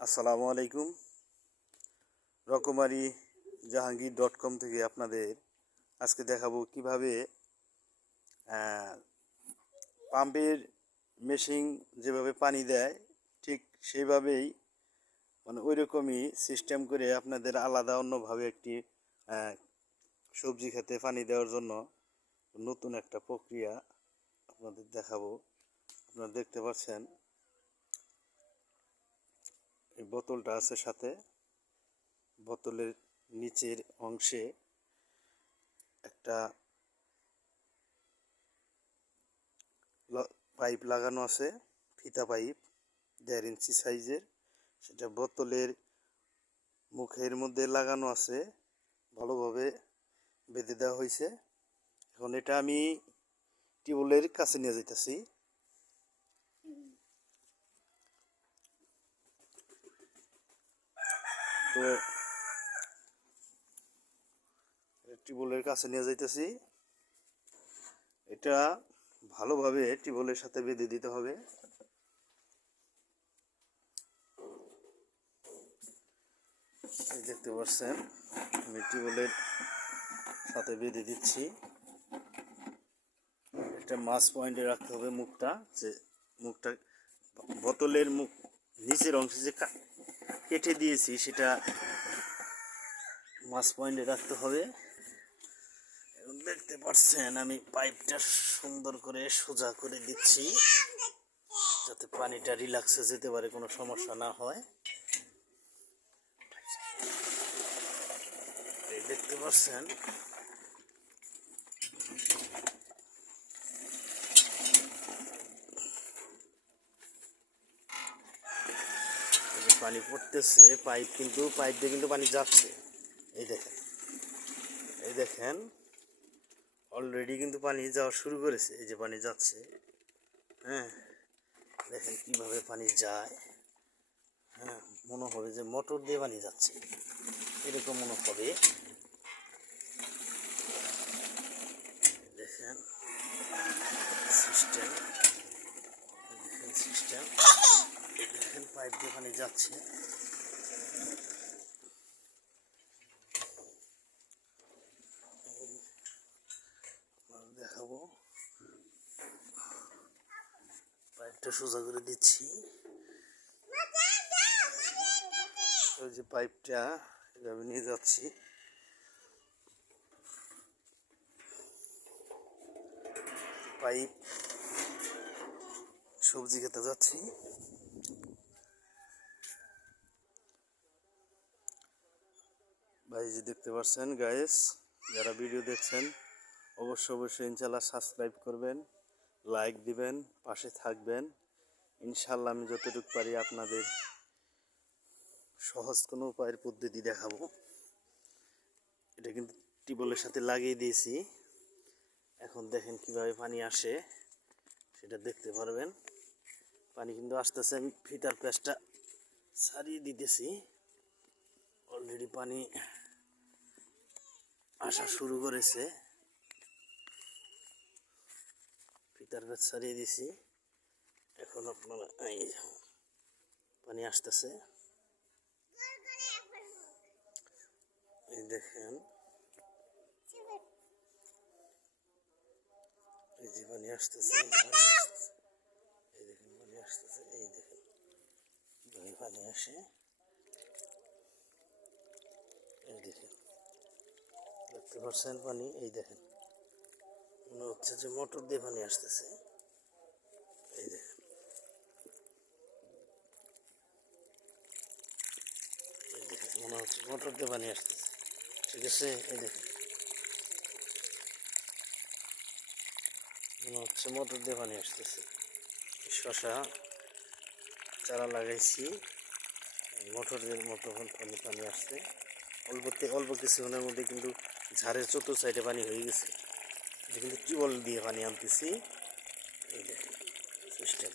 আসসালামু আলাইকুম। রকমারি জাহাঙ্গীর.com থেকে আপনাদের আজকে দেখাবো কিভাবে পাম্পের মেশিন যেভাবে পানি দেয় ঠিক সেইভাবেই ওই রকমই সিস্টেম করে আপনাদের আলাদা অন্যভাবে একটি সবজি খেতে পানি দেওয়ার জন্য নতুন একটা প্রক্রিয়া আপনাদের দেখাবো। আপনারা দেখতে পাচ্ছেন এই বোতলটা আছে, সাথে বোতলের নিচের অংশে একটা পাইপ লাগানো আছে, ফিতা পাইপ 1.5 ইঞ্চি সাইজের। সেটা বোতলের মুখের মধ্যে লাগানো আছে, ভালোভাবে বেঁধে দেওয়া হয়েছে। এখন এটা আমি টিউবওয়েলের কাছে নিয়ে যাইতেছি। তো টিউবওয়েলের কাছে নিয়ে যাইতেছি, এটা ভালোভাবে টিউবওয়েলের সাথে বেঁধে দিতে হবে। দেখতে পাচ্ছেন আমি টিউবওয়েলের সাথে বেঁধে দিচ্ছি। এটা মাছ পয়েন্টে রাখতে হবে মুখটা, যে মুখটা বোতলের মুখ নিচের অংশে যে কেটে দিয়েছি সেটা মাছ পয়েন্টে রাখতে হবে। দেখতে পাচ্ছেন আমি পাইপটা সুন্দর করে সোজা করে দিচ্ছি যাতে পানিটা রিল্যাক্সে যেতে পারে, কোনো সমস্যা না হয়। দেখতে পাচ্ছেন পানি পড়তেছে, পাইপ দিয়ে কিন্তু পানি যাচ্ছে। এই দেখেন অলরেডি কিন্তু পানি যাওয়া শুরু করেছে। এই যে পানি যাচ্ছে, হ্যাঁ দেখেন কিভাবে পানি যায়। হ্যাঁ, মনে হবে যে মোটর দিয়ে পানি যাচ্ছে, এরকম মনে হবে। দেখেন সিস্টেম, দেখেন পাইপ দিয়ে পানি যাচ্ছে। দেখাবো, পাইপটা সোজা করে দিচ্ছি। ওই যে পাইপটা এভাবে নিয়ে যাচ্ছি। পাইপ সবজি খেতে যাচ্ছি। ভাই যে দেখতে পাচ্ছেন গাইস, যারা ভিডিও দেখছেন অবশ্যই ইনশাল্লাহ সাবস্ক্রাইব করবেন, লাইক দিবেন, পাশে থাকবেন। ইনশাল্লাহ আমি যতটুকু পারি আপনাদের সহজ কোনো উপায়ের পদ্ধতি দেখাবো। এটা কিন্তু টিউবওয়েলের সাথে লাগিয়ে দিয়েছি। এখন দেখেন কিভাবে পানি আসে সেটা দেখতে পারবেন। পানি কিন্তু আসতেছে, আমি ফিতার প্যাচটা ছাড়িয়ে দিতেছি। অলরেডি পানি আসা শুরু করেছে, ফিতার প্যাচ ছাড়িয়ে দিছি। এখন আপনারা পানি আসতেছে, এই দেখেন এই যে পানি আসতেছে, এই দেখেন পানি আসতেছে, এই দেখেন কিভাবে পানি আসে। এই দেখেন দেখতে পাচ্ছেন পানি, এই দেখেন মনে হচ্ছে যে মোটর দিয়ে পানি আসতেছে। এই দেখেন, এই দেখেন মনে হচ্ছে মোটর দিয়ে পানি আসতেছে, ঠিক আছে। এই দেখেন মনে হচ্ছে মোটর দিয়ে পানি আসতেছে। শশা চারা লাগাইছি, মোটরের মতো পানি আসছে। অল্প কিছুক্ষণের মধ্যে কিন্তু ঝাড়ের চতুর্থ সাইডে পানি হয়ে গেছে। এটা কিন্তু টিউবওয়েল দিয়ে পানি আনতেছি। এই দেখেন সিস্টেম।